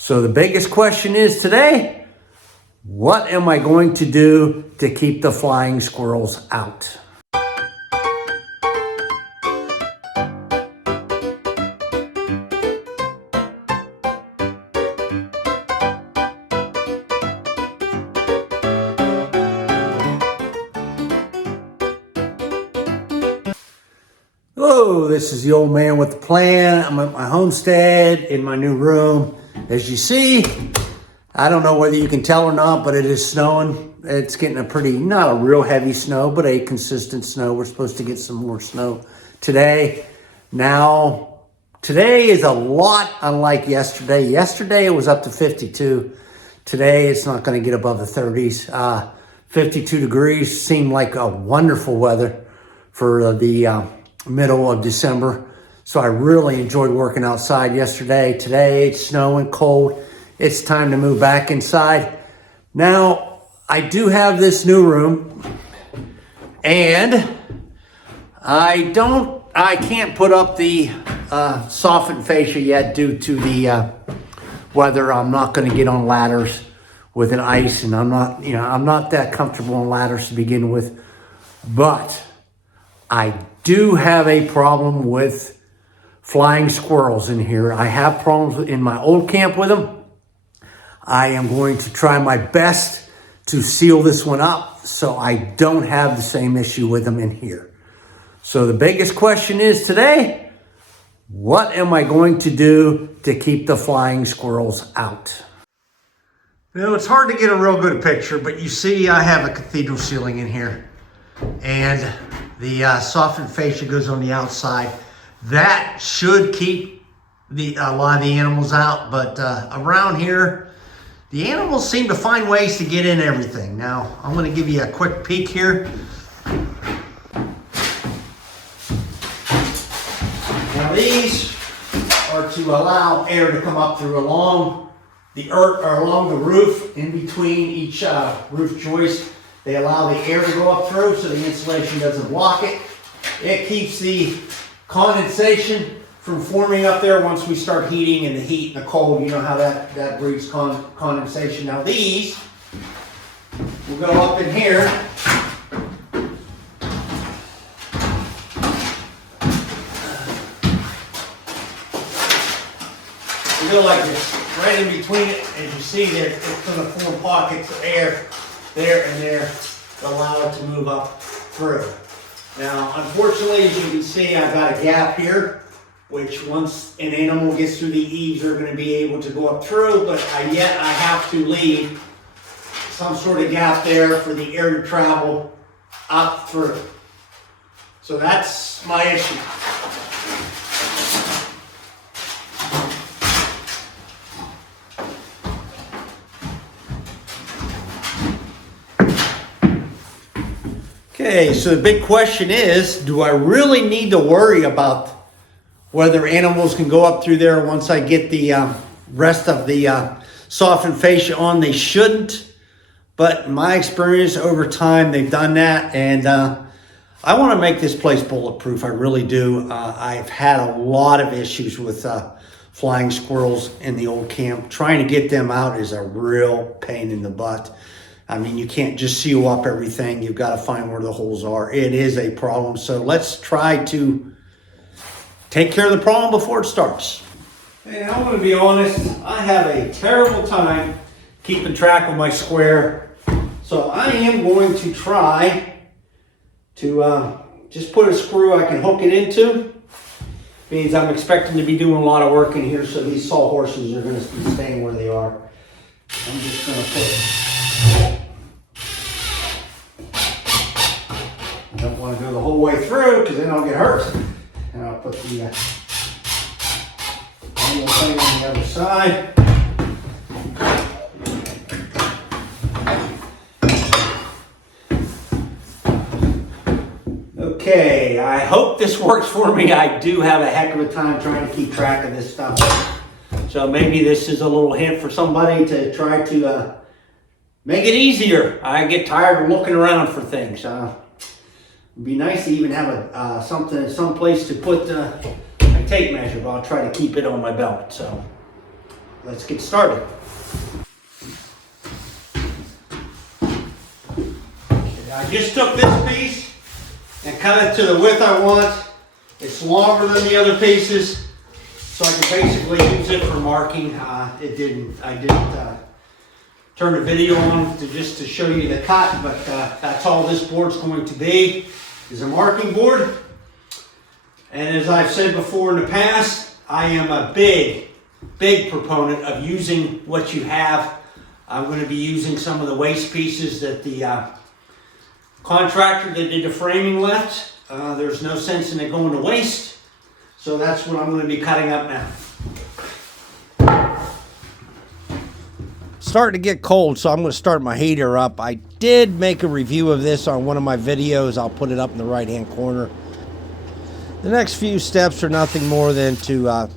So the biggest question is today, what am I going to do to keep the flying squirrels out? Hello, this is the old man with the plan. I'm at my homestead in my new room. As you see, I don't know whether you can tell or not, but it is snowing. It's getting a pretty, not a real heavy snow, but a consistent snow. We're supposed to get some more snow today. Now, today is a lot unlike yesterday. Yesterday it was up to 52. Today it's not going to get above the 30s. 52 degrees seemed like a wonderful weather for the middle of December. So I really enjoyed working outside yesterday. Today it's snowing, cold. It's time to move back inside. Now, I do have this new room and I can't put up the softened fascia yet due to the weather. I'm not going to get on ladders with an ice, and I'm not that comfortable on ladders to begin with. But I do have a problem with flying squirrels in here. I have problems in my old camp with them. I am going to try my best to seal this one up so I don't have the same issue with them in here. So the biggest question is today, what am I going to do to keep the flying squirrels out? You know, it's hard to get a real good picture, but you see I have a cathedral ceiling in here. And the softened fascia goes on the outside. That should keep a lot of the animals out, but around here, the animals seem to find ways to get in everything. Now, I'm going to give you a quick peek here. Now, these are to allow air to come up through along the earth or along the roof in between each roof joist. They allow the air to go up through so the insulation doesn't block it. It keeps the condensation from forming up there once we start heating, and the heat and the cold, you know how that breeds condensation. Now these will go up in here. They go like this, right in between it. As you see there, it's going to form pockets of air there and there to allow it to move up through. Now, unfortunately, as you can see, I've got a gap here, which once an animal gets through the eaves, they're going to be able to go up through, but yet I have to leave some sort of gap there for the air to travel up through. So that's my issue. Okay, so the big question is, do I really need to worry about whether animals can go up through there once I get the rest of the softened fascia on? They shouldn't, but in my experience over time, they've done that, and I want to make this place bulletproof. I really do. I've had a lot of issues with flying squirrels in the old camp. Trying to get them out is a real pain in the butt. I mean, you can't just seal up everything. You've got to find where the holes are. It is a problem. So let's try to take care of the problem before it starts. And I'm going to be honest, I have a terrible time keeping track of my square. So I am going to try to just put a screw I can hook it into. Means I'm expecting to be doing a lot of work in here, so these sawhorses are going to be staying where they are. I'm just going to put I don't want to go the whole way through because then I'll get hurt. And I'll put the normal thing on the other side. Okay, I hope this works for me. I do have a heck of a time trying to keep track of this stuff. So maybe this is a little hint for somebody to try to make it easier. I get tired of looking around for things. It'd be nice to even have some place to put a tape measure, but I'll try to keep it on my belt. So let's get started. I just took this piece and cut it to the width I want. It's longer than the other pieces, so I can basically use it for marking. I didn't turn the video on just to show you the cut, but that's all this board's going to be, is a marking board. And as I've said before in the past, I am a big proponent of using what you have. I'm going to be using some of the waste pieces that the contractor that did the framing left. There's no sense in it going to waste, so that's what I'm going to be cutting up now. Starting to get cold, so I'm going to start my heater up. I did make a review of this on one of my videos. I'll put it up in the right hand corner. The next few steps are nothing more than to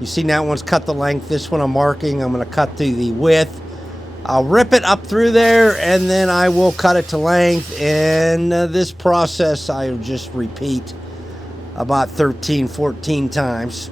you see that one's cut the length. This one I'm marking. I'm going to cut to the width. I'll rip it up through there, and then I will cut it to length. And this process I'll just repeat about 13, 14 times.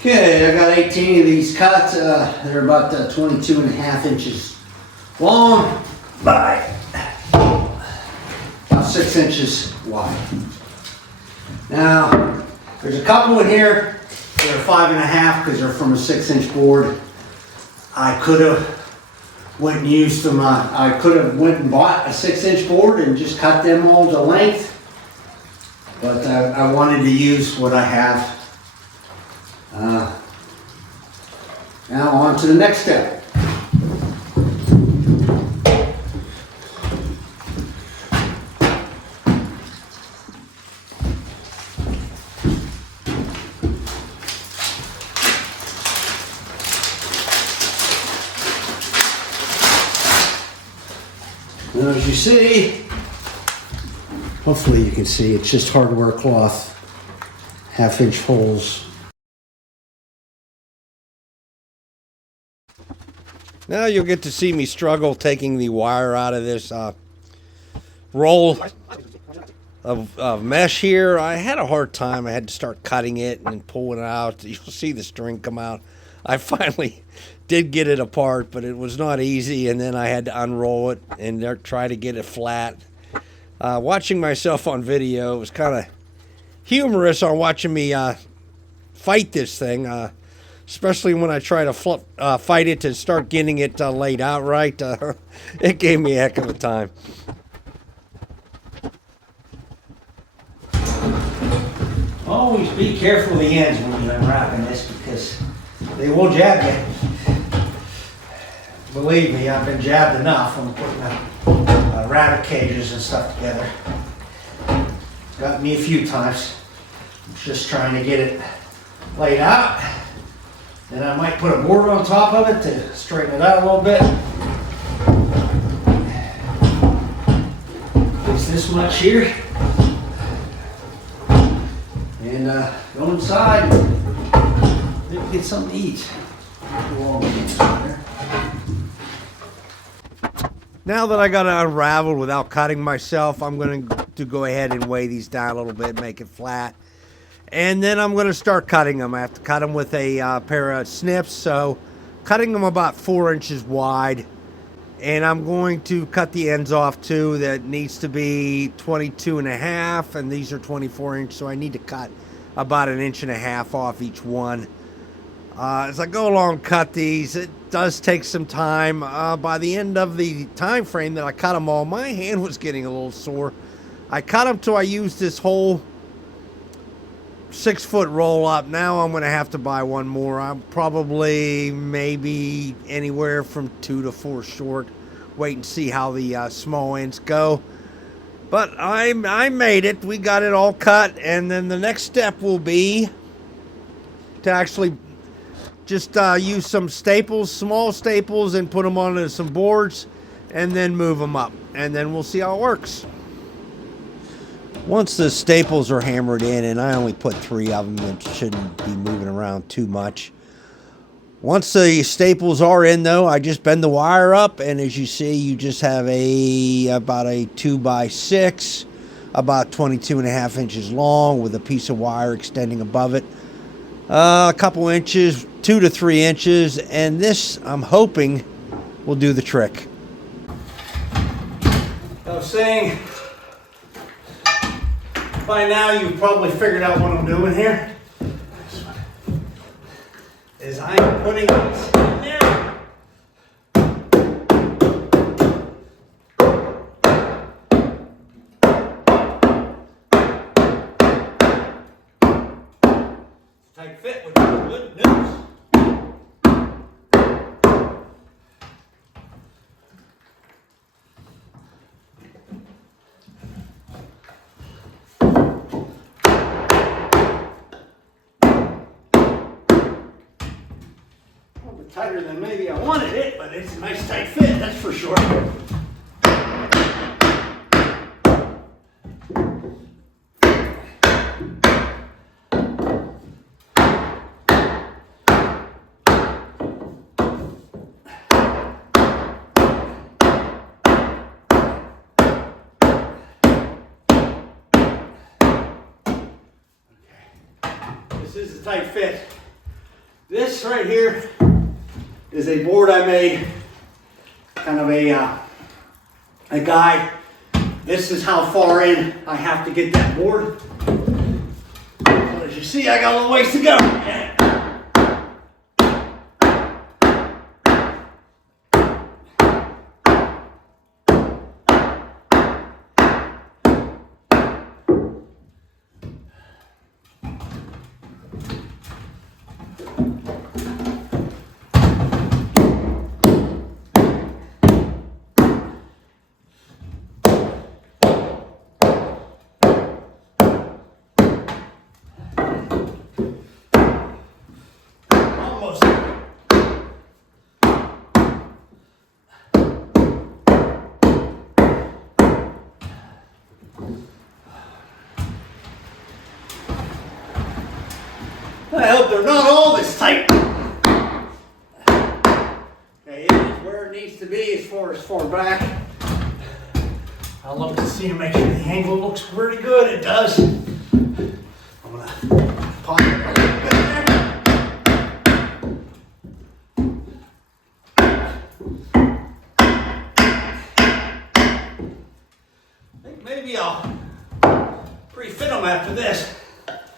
Okay, I got 18 of these cut. They're about 22 and a half inches long by about 6 inches wide. Now, there's a couple in here that are 5.5 because they're from a 6-inch board. I could have went and used them. I could have went and bought a 6-inch board and just cut them all to length, but I wanted to use what I have. Now on to the next step. Now, as you see, hopefully you can see, it's just hardware cloth, 1/2-inch holes. Now you'll get to see me struggle taking the wire out of this roll of mesh here. I had a hard time. I had to start cutting it and pulling it out. You'll see the string come out. I finally did get it apart, but it was not easy, and then I had to unroll it and try to get it flat. Watching myself on video, it was kind of humorous on watching me fight this thing. Especially when I try to fight it to start getting it laid out right. It gave me a heck of a time. Always be careful of the ends when you're unwrapping this because they will jab you. Believe me, I've been jabbed enough when putting rabbit cages and stuff together. Got me a few times. Just trying to get it laid out. Then I might put a board on top of it to straighten it out a little bit. Just this much here. And go inside. Maybe get something to eat. Now that I got it unraveled without cutting myself, I'm going to go ahead and weigh these down a little bit, make it flat. And then I'm going to start cutting them. I have to cut them with a pair of snips, so cutting them about 4 inches wide. And I'm going to cut the ends off too. That needs to be 22.5, and these are 24 inch, so I need to cut about 1.5 inches off each one. As I go along, cut these. It does take some time. By the end of the time frame that I cut them all, my hand was getting a little sore. I cut them till I used this whole 6-foot roll up. Now I'm going to have to buy one more. I'm probably maybe anywhere from 2 to 4 short. Wait and see how the small ends go. But I made it. We got it all cut. And then the next step will be to actually just use some staples, small staples, and put them onto some boards and then move them up. And then we'll see how it works. Once the staples are hammered in, and I only put 3 of them, it shouldn't be moving around too much. Once the staples are in, though, I just bend the wire up, and as you see, you just have about a 2x6, about 22.5 inches long, with a piece of wire extending above it. A couple inches, 2 to 3 inches, and this, I'm hoping, will do the trick. I was saying, by now you've probably figured out what I'm doing here. Is I'm putting this in there. Tight fit would be good news. Tighter than maybe I wanted it, but it's a nice tight fit, that's for sure. This is a tight fit. This right here is a board I made, kind of a guide. This is how far in I have to get that board. So as you see, I got a little ways to go. I hope they're not all this tight. Okay, it is where it needs to be as far back. I'll look to see to make sure the angle looks pretty good. It does. I'm gonna pop it a little bit there. I think maybe I'll pre-fit them after this.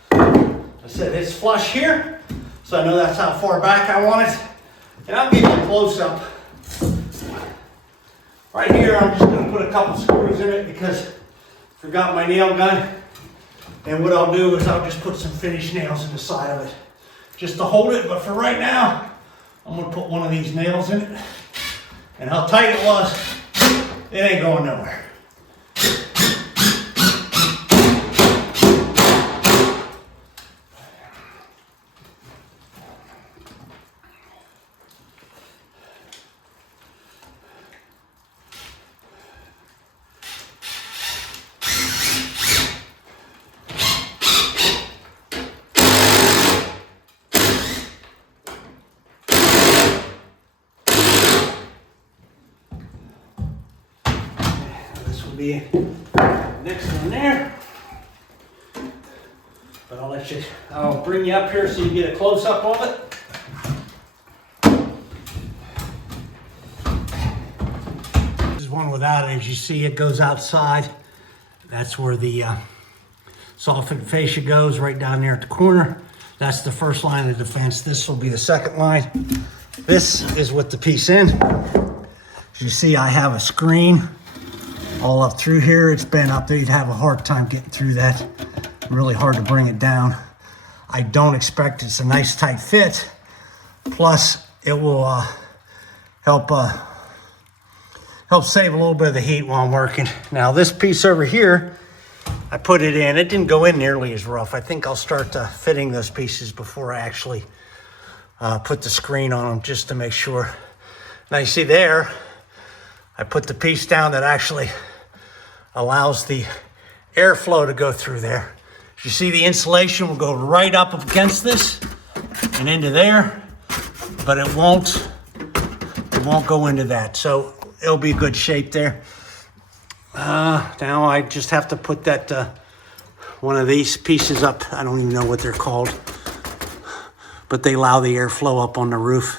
I said it's flush here, so I know that's how far back I want it. And I'll give you a close-up. Right here, I'm just going to put a couple screws in it because I forgot my nail gun. And what I'll do is I'll just put some finished nails in the side of it just to hold it. But for right now, I'm going to put one of these nails in it. And how tight it was, it ain't going nowhere. Be next one there, but I'll bring you up here so you get a close-up of it. one without it. As you see, it goes outside. That's where the soffit fascia goes, right down there at the corner. That's the first line of defense. This will be the second line. This is with the piece in. As you see, I have a screen all up through here. It's been up there. You'd have a hard time getting through that. Really hard to bring it down. I don't expect it's a nice tight fit. Plus, it will help save a little bit of the heat while I'm working. Now, this piece over here, I put it in. It didn't go in nearly as rough. I think I'll start fitting those pieces before I actually put the screen on them, just to make sure. Now, you see there, I put the piece down that actually allows the airflow to go through there. As you see, the insulation will go right up against this and into there, but it won't go into that. So it'll be good shape there. Now I just have to put that one of these pieces up. I don't even know what they're called, but they allow the airflow up on the roof.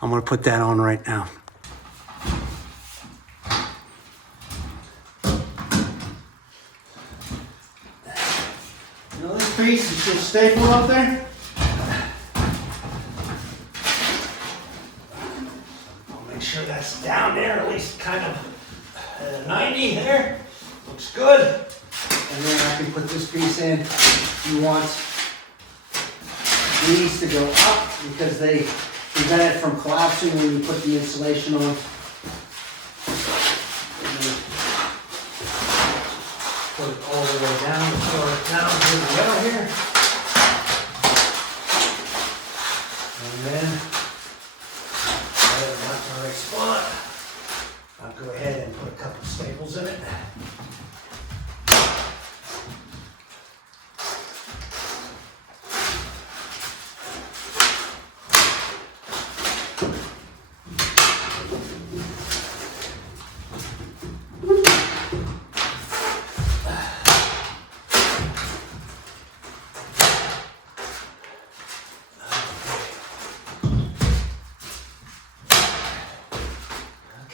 I'm going to put that on right now. This piece is just stapled up there. I'll make sure that's down there, at least kind of at a 90 there. Looks good. And then I can put this piece in. You want these to go up because they prevent it from collapsing when you put the insulation on. Put it all the way down, so down to the middle here. And then, that's the right spot. I'll go ahead and put a couple staples in it.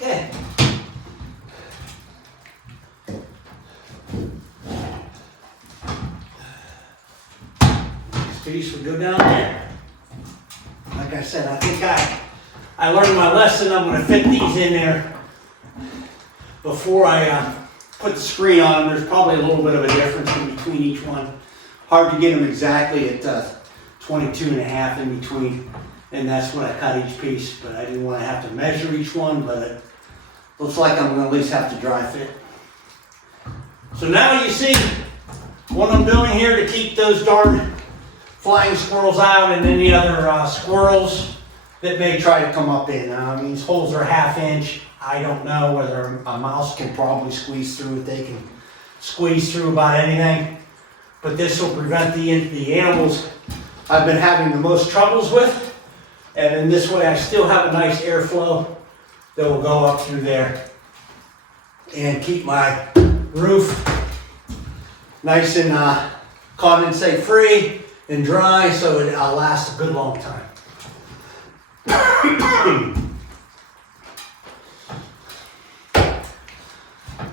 Okay. This piece will go down there. Like I said, I think I learned my lesson. I'm going to fit these in there before I put the screen on. There's probably a little bit of a difference in between each one. Hard to get them exactly at 22 and a half in between. And that's what I cut each piece, but I didn't want to have to measure each one, but it looks like I'm going to at least have to dry fit. So now you see what I'm doing here to keep those darn flying squirrels out and any other squirrels that may try to come up in. These holes are 1/2 inch. I don't know whether a mouse can probably squeeze through it. They can squeeze through about anything, but this will prevent the animals I've been having the most troubles with. And in this way I still have a nice airflow that will go up through there and keep my roof nice and condensate free and dry, so it'll last a good long time.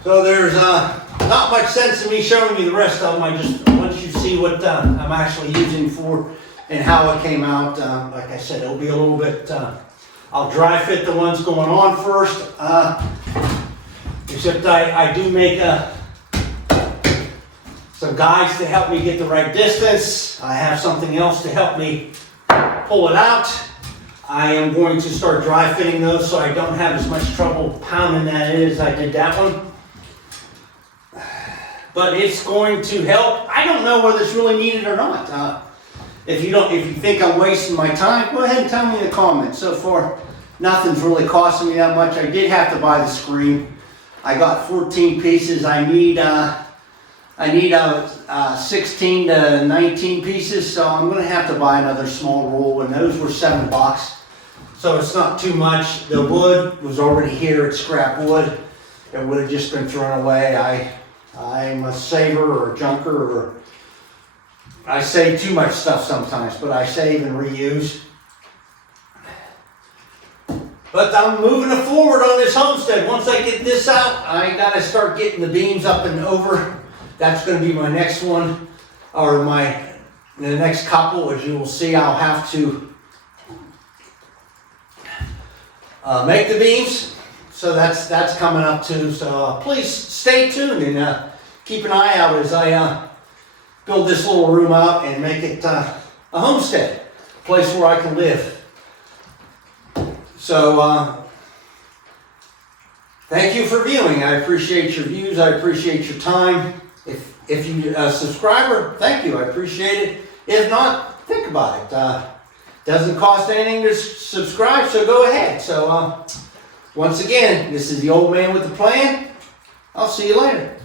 So there's not much sense in me showing you the rest of them. I just, once you see what I'm actually using for and how it came out, like I said, it'll be a little bit, I'll dry fit the ones going on first, except I do make some guides to help me get the right distance. I have something else to help me pull it out. I am going to start dry fitting those so I don't have as much trouble pounding that in as I did that one. But it's going to help. I don't know whether it's really needed or not. If you think I'm wasting my time, go ahead and tell me in the comments. So far, nothing's really costing me that much. I did have to buy the screen. I got 14 pieces. I need 16 to 19 pieces, so I'm going to have to buy another small roll, and those were $7. So it's not too much. The wood was already here. It's scrap wood. It would have just been thrown away. I'm a saver or a junker, or I save too much stuff sometimes, but I save and reuse. But I'm moving it forward on this homestead. Once I get this out, I gotta start getting the beams up and over. That's gonna be my next one, or the next couple. As you will see, I'll have to make the beams. So that's coming up too. So please stay tuned and keep an eye out as I build this little room out and make it a homestead, a place where I can live. So thank you for viewing. I appreciate your views. I appreciate your time. If you a subscriber, thank you. I appreciate it. If not, think about it. Doesn't cost anything to subscribe, so go ahead. So once again, this is the old man with the plan. I'll see you later.